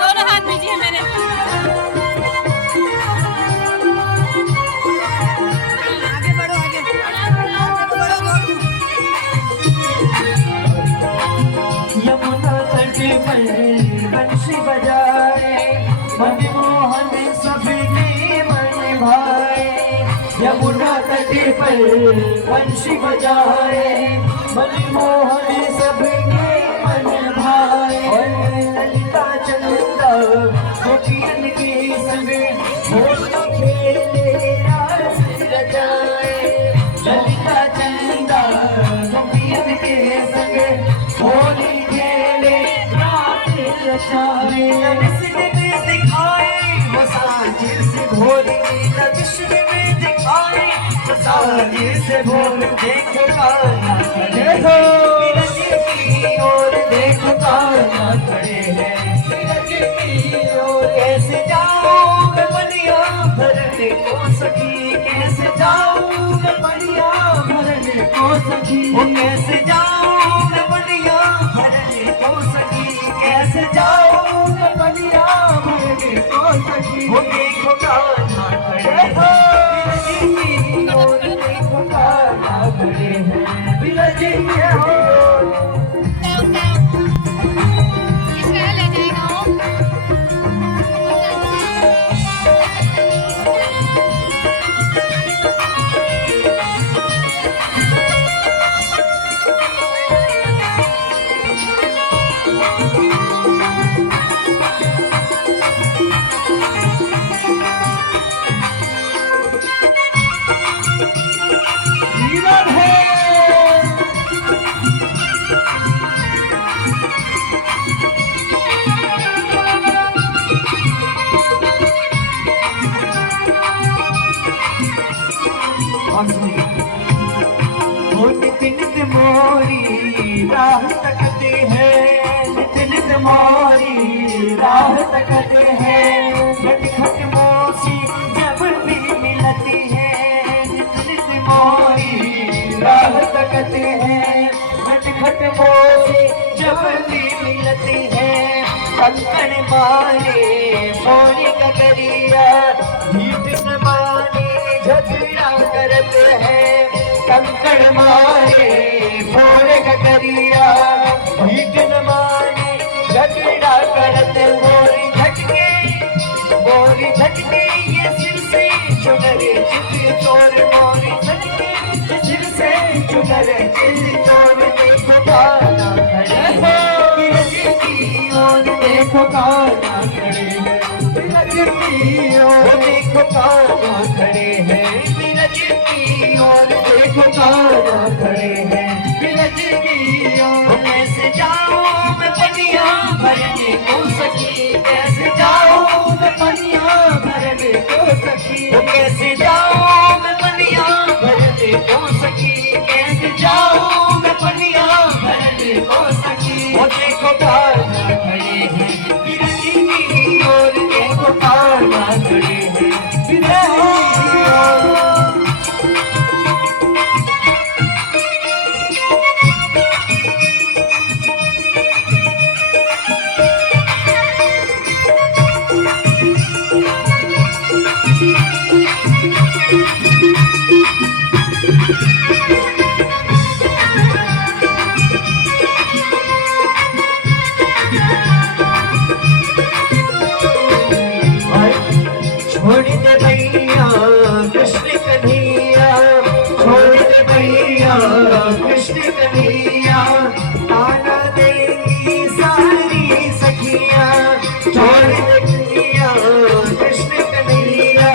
दोनों हाथ दीजिए मेरे। आगे बढ़ो, आगे बढ़ो। यमुना तट पर बंशी बजाए, मनमोहन सबके मन भाए। यमुना तट पर बंशी बजाए, मनमोहन सबके मन भाए। ललिता चंदा गोपियन के संग होली खेले रास रचाए। ललिता चंदा गोपियन के संग होली खेले रास रचाए। विश्व में दिखाए वो साजिश भोली, विश्व में दिखाए वो साजिश भोली। देखो कान्हा खड़े हो बिरज की ओर, देखो कान्हा खड़े हैं बिरज की ओर। कैसे जाऊं मैं बलिया भरने को सखी, कैसे जाऊं मैं बलिया भरने को सखी। वो कैसे जाऊं मैं बलिया भरने को सखी, कैसे जाऊं मैं बलिया भरने को सखी। वो देखो कान्हा खड़े हो बिरज की ओर, देखो कान्हा खड़े हैं बिरज की ओर। किसका ले जाएगा वो? जीवन है नित नित मोरी राह तकते हैं, नित नित मोरी राह तकते हैं। खट खट मोसी जब भी मिलती है, नित नित मोरी राह तकते हैं। खट खट मोसी जब भी मिलती है। कंकण मारे सोने का करिया, भीट न माने झगड़ा करते हैं। कंकड़ मारे फोड़े का करिया, भीट न माने झगड़ा करते। मोरी झटके ये सिर से चुनरे चित चोर। मोरी झटके ये सिर से चुनरे चित चोर। देखो कान्हा खड़े हैं बिरज की ओर, देखो कान्हा खड़े हैं बिरज की ओर। देखो कान्हा खड़े हैं बिरज की ओर, देखो कान्हा खड़े हैं बिरज की ओर। कैसे जाऊं मैं पनिया भरने को सखी, कैसे जाऊं मैं पनिया भरने को सखी। कैसे जाऊं मैं पनिया भरने को सखी, कैसे जाऊं मैं पनिया भरने को सखी। वो देखो कान्हा खड़े हैं बिरज की ओर, देखो कान्हा खड़े हैं बिरज की ओर। छोड़ दे भैया कृष्ण कन्हैया, छोड़ दे भैया कृष्ण कन्हैया। ताना देंगी सारी सखियां, छोड़ दे भैया कृष्ण कन्हैया।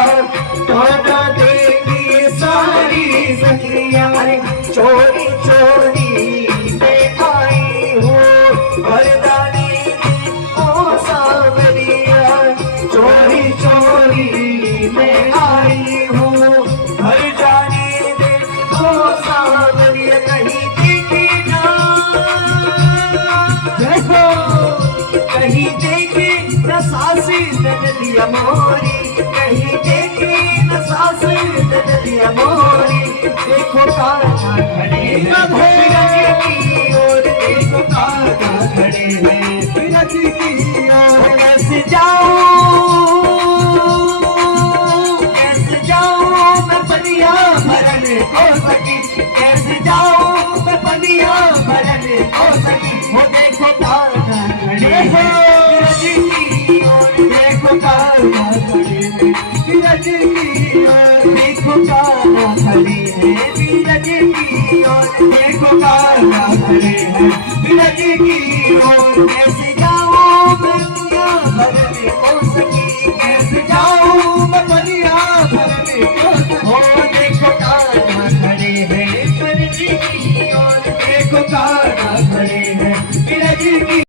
ताना देंगी सारी सखियां। चोरी चोरी में आई हो वरदानी ओ सावरिया। चोरी चोरी में आई हूँ घर जाने दे ओ सावरिया। कहीं देखी ना देखो, कहीं देखी न सासी नदिया मोरी, कहीं देखी न सासी नदिया मोरी। देखो कान्हा खड़े हैं बिरज की सकी हो देखो कान्हा खड़े हैं विरज की ओर देखो कान्हा खड़े हैं विरज की ओर देखो कान्हा खड़े हैं विरज की ओर देखो कान्हा खड़े हैं विरज की ओर कैसे जाऊं मैं दुनिया भर में हो सकी कैसे जाऊं मैं दुनिया भर में हो सकी हो देखो कान्हा खड़े हैं विरज की ओर देखो कान्हा खड़े हैं विरज की